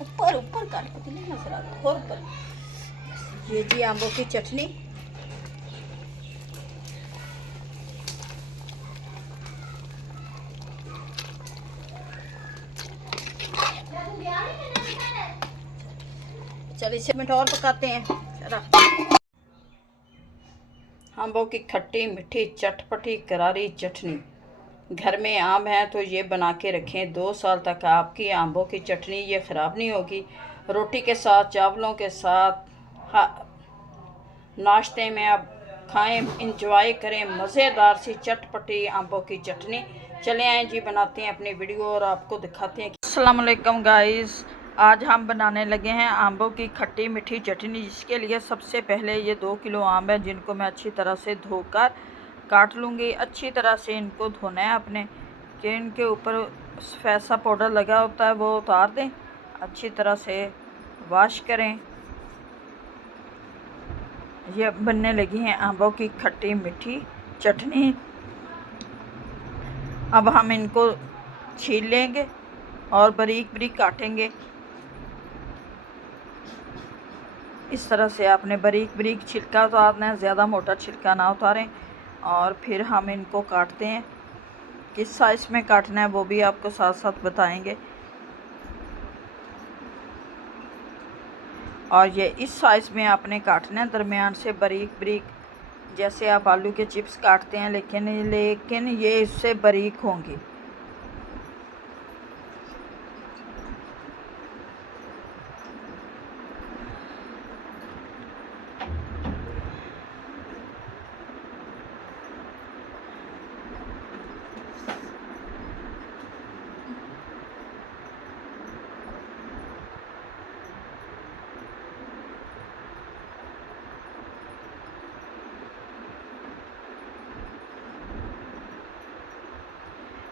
ऊपर ऊपर काट पतली नजर आता है, और ऊपर। ये जी आंबों की चटनी। चलिए इसे मिनट और पकाते हैं जरा। आंबों की खट्टी मीठी चटपटी करारी चटनी। घर में आम है तो ये बना के रखें, 2 साल तक आपकी आंबों की चटनी ये ख़राब नहीं होगी। रोटी के साथ, चावलों के साथ, नाश्ते में आप खाएं, इंजॉय करें मज़ेदार सी चटपटी आंबों की चटनी। चले आए जी, बनाते हैं अपनी वीडियो और आपको दिखाते हैं। अस्सलाम वालेकुम गाइस, आज हम बनाने लगे हैं आंबों की खट्टी मीठी चटनी। जिसके लिए सबसे पहले ये 2 किलो आम है, जिनको मैं अच्छी तरह से धोकर काट लूँगी। अच्छी तरह से इनको धोना है अपने, कि इनके ऊपर सफ़ेद सा पाउडर लगा होता है वो उतार दें। अच्छी तरह से वॉश करें। ये बनने लगी हैं आंबों की खट्टी मीठी चटनी। अब हम इनको छील लेंगे और बारीक बारीक काटेंगे। इस तरह से आपने बारीक बारीक छिलका उतारना है, ज़्यादा मोटा छिलका ना उतारें। और फिर हम इनको काटते हैं। किस साइज़ में काटना है वो भी आपको साथ साथ बताएंगे। और ये इस साइज़ में आपने काटना है, दरमियान से बारीक बारीक, जैसे आप आलू के चिप्स काटते हैं, लेकिन ये इससे बारीक होंगी।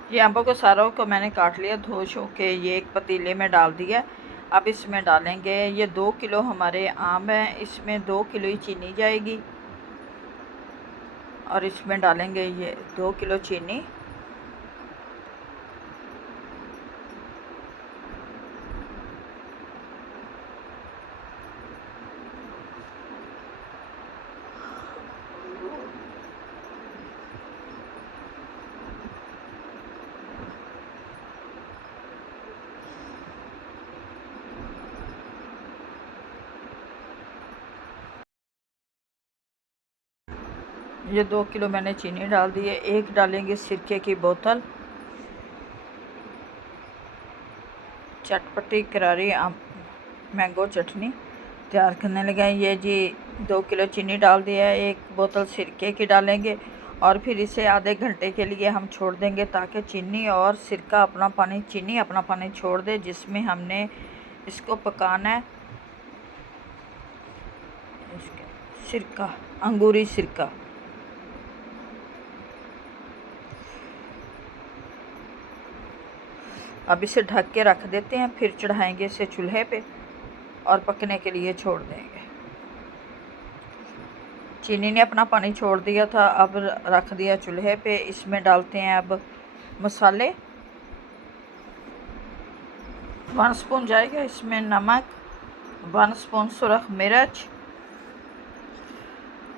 ये आंबों को सारों को मैंने काट लिया, धो शो के ये एक पतीले में डाल दिया। अब इसमें डालेंगे, ये 2 किलो हमारे आम हैं, इसमें 2 किलो ही चीनी जाएगी। और इसमें डालेंगे ये 2 किलो चीनी। ये 2 किलो मैंने चीनी डाल दी है। एक डालेंगे सिरके की बोतल। चटपटी करारी मैंगो चटनी तैयार करने लगे। ये जी 2 किलो चीनी डाल दिया है, 1 बोतल सिरके की डालेंगे। और फिर इसे आधे घंटे के लिए हम छोड़ देंगे, ताकि चीनी और सिरका अपना पानी, चीनी अपना पानी छोड़ दे, जिसमें हमने इसको पकाना है। सिरका, अंगूरी सिरका। अब इसे ढक के रख देते हैं, फिर चढ़ाएंगे इसे चूल्हे पे और पकने के लिए छोड़ देंगे। चीनी ने अपना पानी छोड़ दिया था, अब रख दिया चूल्हे पे। इसमें डालते हैं अब मसाले। 1 स्पून जाएगा इसमें नमक, 1 स्पून सुरख मिर्च,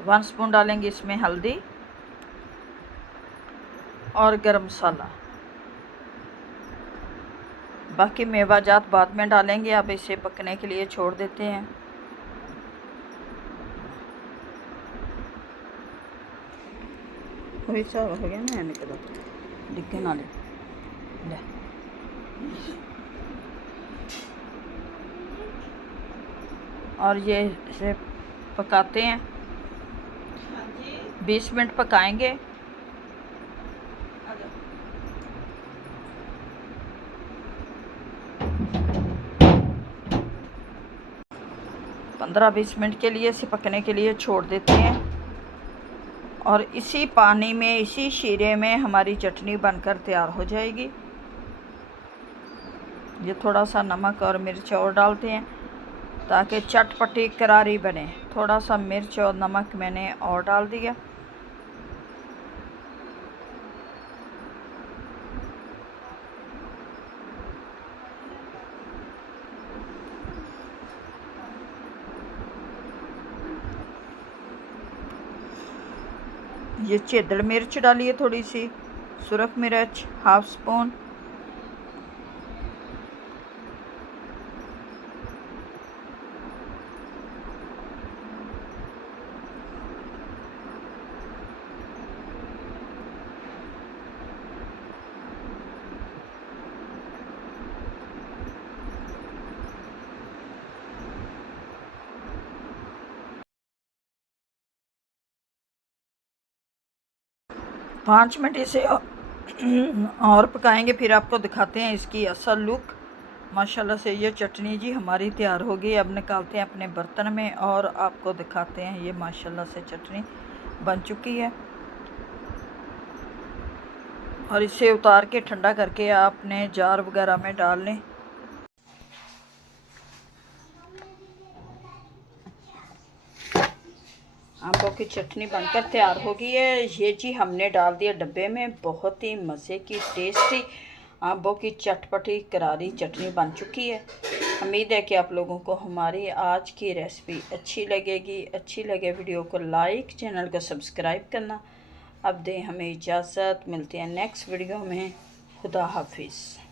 1 स्पून डालेंगे इसमें हल्दी और गरम मसाला। बाकी मेवाजात बाद में डालेंगे। अब इसे पकने के लिए छोड़ देते हैं। वैसा हो गया ना, निकलो डिक्के ना ले। और ये इसे पकाते हैं, 20 मिनट पकाएंगे। 15-20 मिनट के लिए इसे पकने के लिए छोड़ देते हैं। और इसी पानी में, इसी शीरे में हमारी चटनी बनकर तैयार हो जाएगी। ये थोड़ा सा नमक और मिर्च और डालते हैं ताकि चटपटी करारी बने। थोड़ा सा मिर्च और नमक मैंने और डाल दिया। ये चेदड़ मिर्च डाली है, थोड़ी सी सुरख मिर्च हाफ स्पून, पाँच मिनट इसे और पकाएंगे, फिर आपको दिखाते हैं इसकी असल लुक। माशाल्लाह से ये चटनी जी हमारी तैयार हो गई। अब निकालते हैं अपने बर्तन में और आपको दिखाते हैं। ये माशाल्लाह से चटनी बन चुकी है और इसे उतार के ठंडा करके आपने जार वगैरह में डाल लें। आंबों की चटनी बनकर तैयार हो गई है। ये जी हमने डाल दिया डब्बे में। बहुत ही मज़े की टेस्टी आंबों की चटपटी करारी चटनी बन चुकी है। उम्मीद है कि आप लोगों को हमारी आज की रेसिपी अच्छी लगेगी। अच्छी लगे वीडियो को लाइक, चैनल को सब्सक्राइब करना। अब दें हमें इजाज़त, मिलते हैं नेक्स्ट वीडियो में। खुदा हाफिज़।